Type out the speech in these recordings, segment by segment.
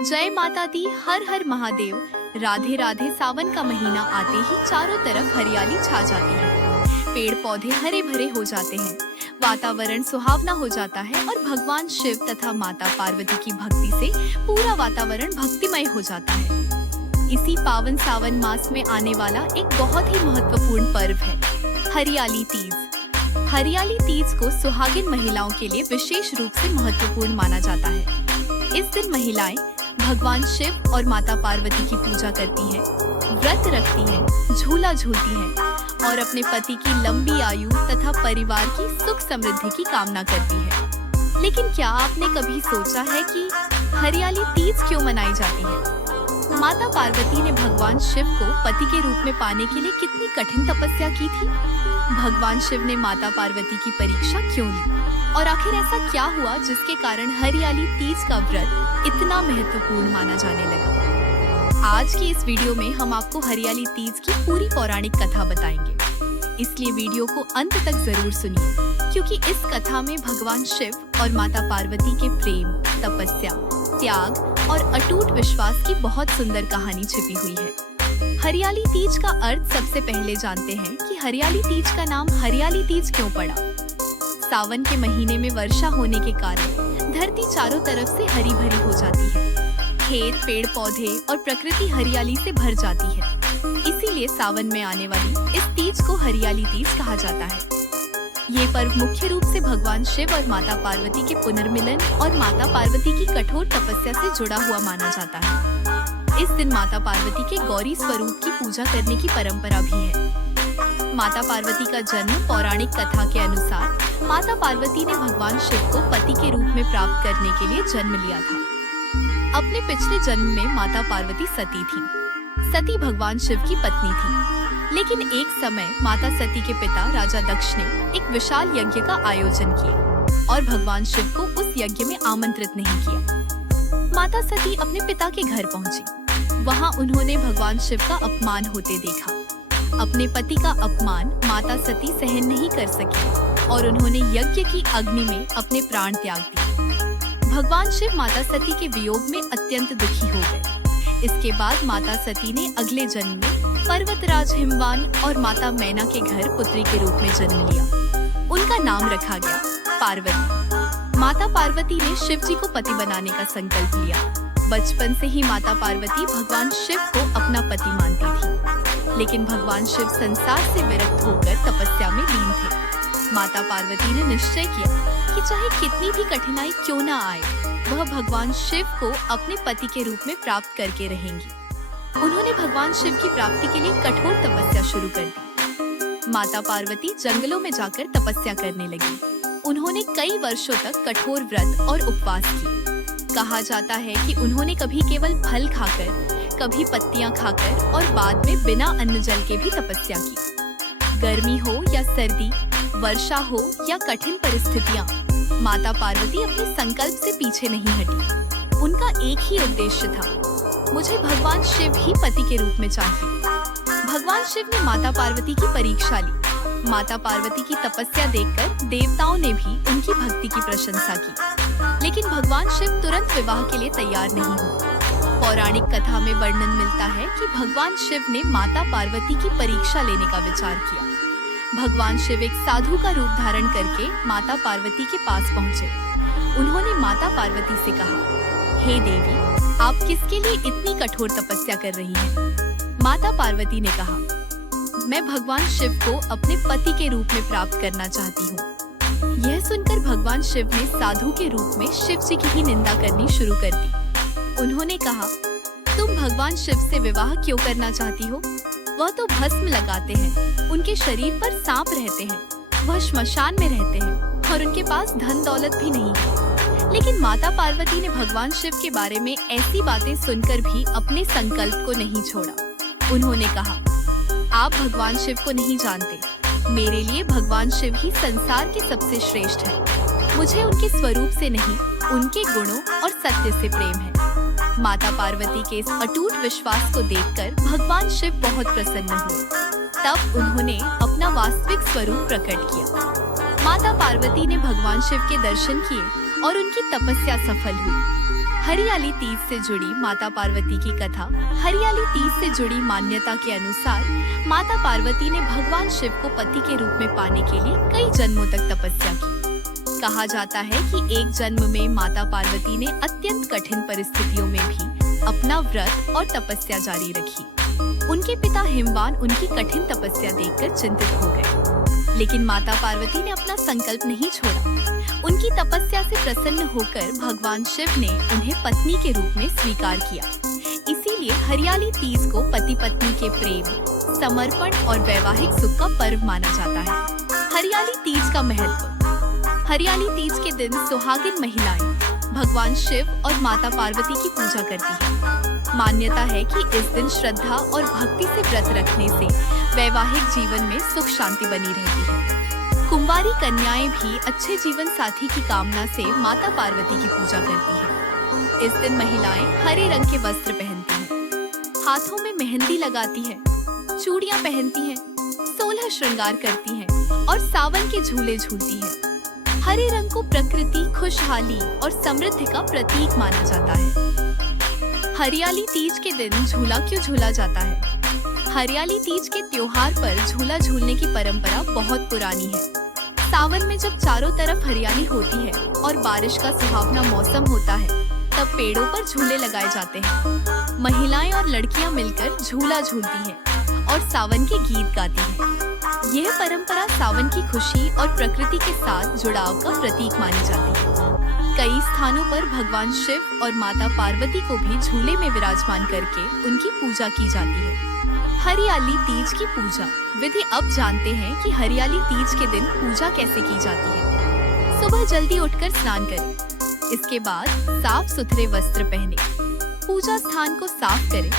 जय माता दी। हर हर महादेव। राधे राधे। सावन का महीना आते ही चारों तरफ हरियाली छा जाती है। पेड़ पौधे हरे भरे हो जाते हैं, वातावरण सुहावना हो जाता है और भगवान शिव तथा माता पार्वती की भक्ति से पूरा वातावरण भक्तिमय हो जाता है। इसी पावन सावन मास में आने वाला एक बहुत ही महत्वपूर्ण पर्व है हरियाली तीज। हरियाली तीज को सुहागिन महिलाओं के लिए विशेष रूप से महत्वपूर्ण माना जाता है। इस दिन महिलाएं भगवान शिव और माता पार्वती की पूजा करती हैं, व्रत रखती हैं, झूला झूलती हैं और अपने पति की लंबी आयु तथा परिवार की सुख समृद्धि की कामना करती है। लेकिन क्या आपने कभी सोचा है कि हरियाली तीज क्यों मनाई जाती है? माता पार्वती ने भगवान शिव को पति के रूप में पाने के लिए कितनी कठिन तपस्या की थी? भगवान शिव ने माता पार्वती की परीक्षा क्यों ली और आखिर ऐसा क्या हुआ जिसके कारण हरियाली तीज का व्रत इतना महत्वपूर्ण माना जाने लगा? आज की इस वीडियो में हम आपको हरियाली तीज की पूरी पौराणिक कथा बताएंगे, इसलिए वीडियो को अंत तक जरूर सुनिए, क्योंकि इस कथा में भगवान शिव और माता पार्वती के प्रेम, तपस्या, त्याग और अटूट विश्वास की बहुत सुंदर कहानी छिपी हुई है। हरियाली तीज का अर्थ सबसे पहले जानते हैं कि हरियाली तीज का नाम हरियाली तीज क्यों पड़ा। सावन के महीने में वर्षा होने के कारण धरती चारों तरफ से हरी भरी हो जाती है। खेत, पेड़ पौधे और प्रकृति हरियाली से भर जाती है। इसीलिए सावन में आने वाली इस तीज को हरियाली तीज कहा जाता है। ये पर्व मुख्य रूप से भगवान शिव और माता पार्वती के पुनर्मिलन और माता पार्वती की कठोर तपस्या से जुड़ा हुआ माना जाता है। इस दिन माता पार्वती के गौरी स्वरूप की पूजा करने की परंपरा भी है। माता पार्वती का जन्म पौराणिक कथा के अनुसार माता पार्वती ने भगवान शिव को पति के रूप में प्राप्त करने के लिए जन्म लिया था। अपने पिछले जन्म में माता पार्वती सती थी। सती भगवान शिव की पत्नी थी, लेकिन एक समय माता सती के पिता राजा दक्ष ने एक विशाल यज्ञ का आयोजन किया और भगवान शिव को उस यज्ञ में आमंत्रित नहीं किया। माता सती अपने पिता के घर पहुंची। वहां उन्होंने भगवान शिव का अपमान होते देखा। अपने पति का अपमान माता सती सहन नहीं कर सकी और उन्होंने यज्ञ की अग्नि में अपने प्राण त्याग दिए। भगवान शिव माता सती के वियोग में अत्यंत दुखी हो गए। इसके बाद माता सती ने अगले जन्म में पर्वतराज हिमवान और माता मैना के घर पुत्री के रूप में जन्म लिया। उनका नाम रखा गया पार्वती। माता पार्वती ने शिव जी को पति बनाने का संकल्प लिया। बचपन से ही माता पार्वती भगवान शिव को अपना पति मानती थी, लेकिन भगवान शिव संसार से विरक्त होकर तपस्या में लीन थे। माता पार्वती ने निश्चय किया कि चाहे कितनी भी कठिनाई क्यों न आए, वह भगवान शिव को अपने पति के रूप में प्राप्त करके रहेंगी। उन्होंने भगवान शिव की प्राप्ति के लिए कठोर तपस्या शुरू कर दी। माता पार्वती जंगलों में जाकर तपस्या करने लगी। उन्होंने कई वर्षों तक कठोर व्रत और उपवास किए। कहा जाता है कि उन्होंने कभी केवल फल खाकर, कभी पत्तियां खाकर और बाद में बिना अन्न जल के भी तपस्या की। गर्मी हो या सर्दी, वर्षा हो या कठिन परिस्थितियां, माता पार्वती अपने संकल्प से पीछे नहीं हटी। उनका एक ही उद्देश्य था, मुझे भगवान शिव ही पति के रूप में चाहिए। भगवान शिव ने माता पार्वती की परीक्षा ली। माता पार्वती की तपस्या देखकर देवताओं ने भी उनकी भक्ति की प्रशंसा की, लेकिन भगवान शिव तुरंत विवाह के लिए तैयार नहीं हुए। पौराणिक कथा में वर्णन मिलता है कि भगवान शिव ने माता पार्वती की परीक्षा लेने का विचार किया। भगवान शिव एक साधु का रूप धारण करके माता पार्वती के पास पहुँचे। उन्होंने माता पार्वती से कहा, हे देवी, आप किसके लिए इतनी कठोर तपस्या कर रही हैं? माता पार्वती ने कहा, मैं भगवान शिव को अपने पति के रूप में प्राप्त करना चाहती हूँ। यह सुनकर भगवान शिव ने साधु के रूप में शिव जी की ही निंदा करनी शुरू कर दी। उन्होंने कहा, तुम भगवान शिव से विवाह क्यों करना चाहती हो? वह तो भस्म लगाते हैं, उनके शरीर पर सांप रहते हैं, वह श्मशान में रहते हैं और उनके पास धन दौलत भी नहीं है। लेकिन माता पार्वती ने भगवान शिव के बारे में ऐसी बातें सुनकर भी अपने संकल्प को नहीं छोड़ा। उन्होंने कहा, आप भगवान शिव को नहीं जानते। मेरे लिए भगवान शिव ही संसार के सबसे श्रेष्ठ है। मुझे उनके स्वरूप से नहीं, उनके गुणों और सत्य से प्रेम है। माता पार्वती के इस अटूट विश्वास को देखकर भगवान शिव बहुत प्रसन्न हुए। तब उन्होंने अपना वास्तविक स्वरूप प्रकट किया। माता पार्वती ने भगवान शिव के दर्शन किए और उनकी तपस्या सफल हुई। हरियाली तीज से जुड़ी माता पार्वती की कथा। हरियाली तीज से जुड़ी मान्यता के अनुसार माता पार्वती ने भगवान शिव को पति के रूप में पाने के लिए कई जन्मों तक तपस्या की। कहा जाता है कि एक जन्म में माता पार्वती ने अत्यंत कठिन परिस्थितियों में भी अपना व्रत और तपस्या जारी रखी। उनके पिता हिमवान उनकी कठिन तपस्या देखकर चिंतित हो गए, लेकिन माता पार्वती ने अपना संकल्प नहीं छोड़ा। उनकी तपस्या से प्रसन्न होकर भगवान शिव ने उन्हें पत्नी के रूप में स्वीकार किया। इसीलिए हरियाली तीज को पति पत्नी के प्रेम, समर्पण और वैवाहिक सुख का पर्व माना जाता है। हरियाली तीज का महत्व। हरियाली तीज के दिन सुहागिन महिलाएं भगवान शिव और माता पार्वती की पूजा करती हैं। मान्यता है कि इस दिन श्रद्धा और भक्ति से व्रत रखने से वैवाहिक जीवन में सुख शांति बनी रहती है। कुंवारी कन्याएं भी अच्छे जीवन साथी की कामना से माता पार्वती की पूजा करती हैं। इस दिन महिलाएं हरे रंग के वस्त्र पहनती हैं, हाथों में मेहंदी लगाती हैं, चूड़ियां पहनती हैं, 16 श्रृंगार करती हैं और सावन के झूले झूलती हैं। हरे रंग को प्रकृति, खुशहाली और समृद्धि का प्रतीक माना जाता है। हरियाली तीज के दिन झूला क्यों झूला जाता है? हरियाली तीज के त्योहार पर झूला झूलने की परंपरा बहुत पुरानी है। सावन में जब चारों तरफ हरियाली होती है और बारिश का सुहावना मौसम होता है, तब पेड़ों पर झूले लगाए जाते हैं। महिलाएं और लड़कियां मिलकर झूला झूलती हैं और सावन के गीत गाती हैं। यह परंपरा सावन की खुशी और प्रकृति के साथ जुड़ाव का प्रतीक मानी जाती है। कई स्थानों पर भगवान शिव और माता पार्वती को भी झूले में विराजमान करके उनकी पूजा की जाती है। हरियाली तीज की पूजा विधि। अब जानते हैं कि हरियाली तीज के दिन पूजा कैसे की जाती है। सुबह जल्दी उठकर स्नान करें। इसके बाद साफ सुथरे वस्त्र पहने, पूजा स्थान को साफ करें।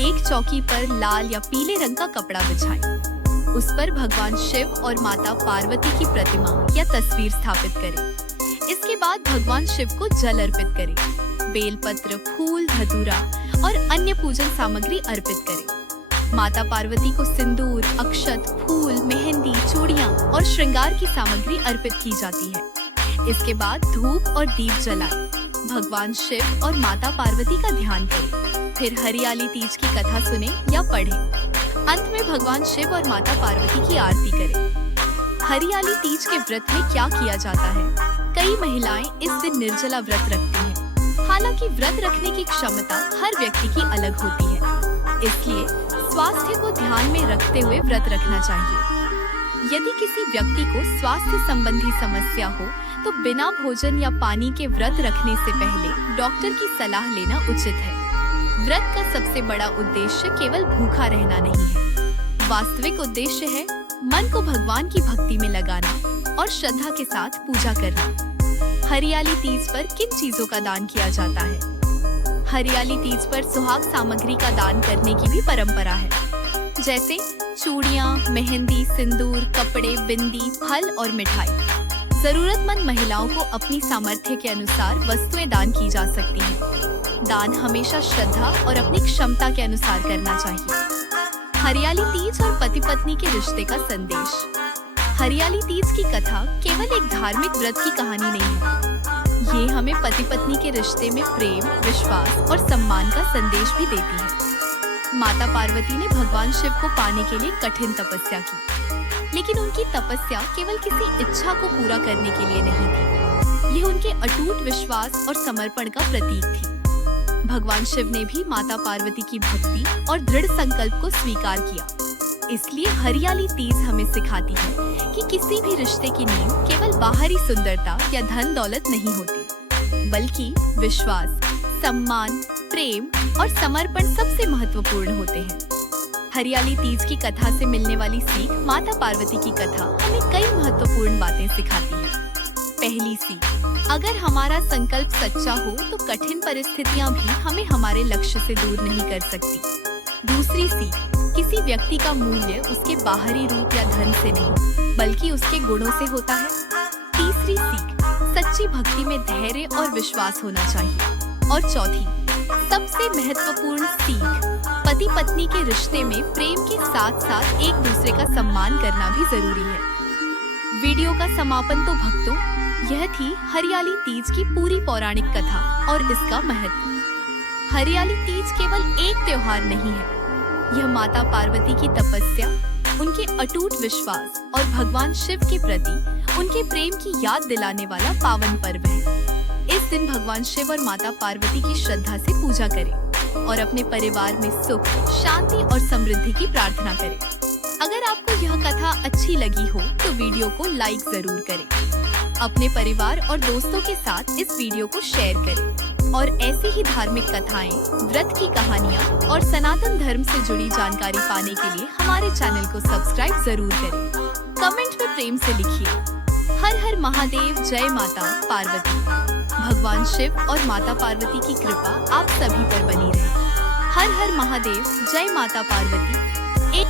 एक चौकी पर लाल या पीले रंग का कपड़ा बिछाएं। उस पर भगवान शिव और माता पार्वती की प्रतिमा या तस्वीर स्थापित करें। इसके बाद भगवान शिव को जल अर्पित करें। बेलपत्र, फूल, धतूरा और अन्य पूजन सामग्री अर्पित करें। माता पार्वती को सिंदूर, अक्षत, फूल, मेहंदी, चूड़ियां और श्रृंगार की सामग्री अर्पित की जाती है। इसके बाद धूप और दीप जलाएं। भगवान शिव और माता पार्वती का ध्यान करें। फिर हरियाली तीज की कथा सुने या पढ़ें। अंत में भगवान शिव और माता पार्वती की आरती करें। हरियाली तीज के व्रत में क्या किया जाता है? कई महिलाएं इस दिन निर्जला व्रत रखती हैं। हालांकि व्रत रखने की क्षमता हर व्यक्ति की अलग होती है, इसलिए स्वास्थ्य को ध्यान में रखते हुए व्रत रखना चाहिए। यदि किसी व्यक्ति को स्वास्थ्य संबंधी समस्या हो तो बिना भोजन या पानी के व्रत रखने से पहले डॉक्टर की सलाह लेना उचित है। व्रत का सबसे बड़ा उद्देश्य केवल भूखा रहना नहीं है। वास्तविक उद्देश्य है मन को भगवान की भक्ति में लगाना और श्रद्धा के साथ पूजा करना। हरियाली तीज पर किन चीजों का दान किया जाता है? हरियाली तीज पर सुहाग सामग्री का दान करने की भी परंपरा है, जैसे चूड़ियां, मेहंदी, सिंदूर, कपड़े, बिंदी, फल और मिठाई। जरूरतमंद महिलाओं को अपनी सामर्थ्य के अनुसार वस्तुएं दान की जा सकती हैं। दान हमेशा श्रद्धा और अपनी क्षमता के अनुसार करना चाहिए। हरियाली तीज और पति पत्नी के रिश्ते का संदेश। हरियाली तीज की कथा केवल एक धार्मिक व्रत की कहानी नहीं है। ये हमें पति पत्नी के रिश्ते में प्रेम, विश्वास और सम्मान का संदेश भी देती है। माता पार्वती ने भगवान शिव को पाने के लिए कठिन तपस्या की, लेकिन उनकी तपस्या केवल किसी इच्छा को पूरा करने के लिए नहीं थी। यह उनके अटूट विश्वास और समर्पण का प्रतीक थी। भगवान शिव ने भी माता पार्वती की भक्ति और दृढ़ संकल्प को स्वीकार किया। इसलिए हरियाली तीज हमें सिखाती है कि किसी भी रिश्ते की नींव केवल बाहरी सुंदरता या धन दौलत नहीं होती, बल्कि विश्वास, सम्मान, प्रेम और समर्पण सबसे महत्वपूर्ण होते हैं। हरियाली तीज की कथा से मिलने वाली सीख। माता पार्वती की कथा हमें कई महत्वपूर्ण बातें सिखाती है। पहली सीख, अगर हमारा संकल्प सच्चा हो तो कठिन परिस्थितियां भी हमें हमारे लक्ष्य से दूर नहीं कर सकती। दूसरी सीख, किसी व्यक्ति का मूल्य उसके बाहरी रूप या धन से नहीं, बल्कि उसके गुणों से होता है। तीसरी सीख, सच्ची भक्ति में धैर्य और विश्वास होना चाहिए। और चौथी, सबसे महत्वपूर्ण सीख, पति पत्नी के रिश्ते में प्रेम के साथ साथ एक दूसरे का सम्मान करना भी जरूरी है। वीडियो का समापन तो भक्तों, यह थी हरियाली तीज की पूरी पौराणिक कथा और इसका महत्व। हरियाली तीज केवल एक त्योहार नहीं है, यह माता पार्वती की तपस्या, उनके अटूट विश्वास और भगवान शिव के प्रति उनके प्रेम की याद दिलाने वाला पावन पर्व है। इस दिन भगवान शिव और माता पार्वती की श्रद्धा से पूजा करें और अपने परिवार में सुख, शांति और समृद्धि की प्रार्थना करें। अगर आपको यह कथा अच्छी लगी हो तो वीडियो को लाइक जरूर करें। अपने परिवार और दोस्तों के साथ इस वीडियो को शेयर करें और ऐसी ही धार्मिक कथाएं, व्रत की कहानियां और सनातन धर्म से जुड़ी जानकारी पाने के लिए हमारे चैनल को सब्सक्राइब जरूर करें। कमेंट में प्रेम से लिखिए, हर हर महादेव, जय माता पार्वती। भगवान शिव और माता पार्वती की कृपा आप सभी पर बनी रहे। हर हर महादेव, जय माता पार्वती।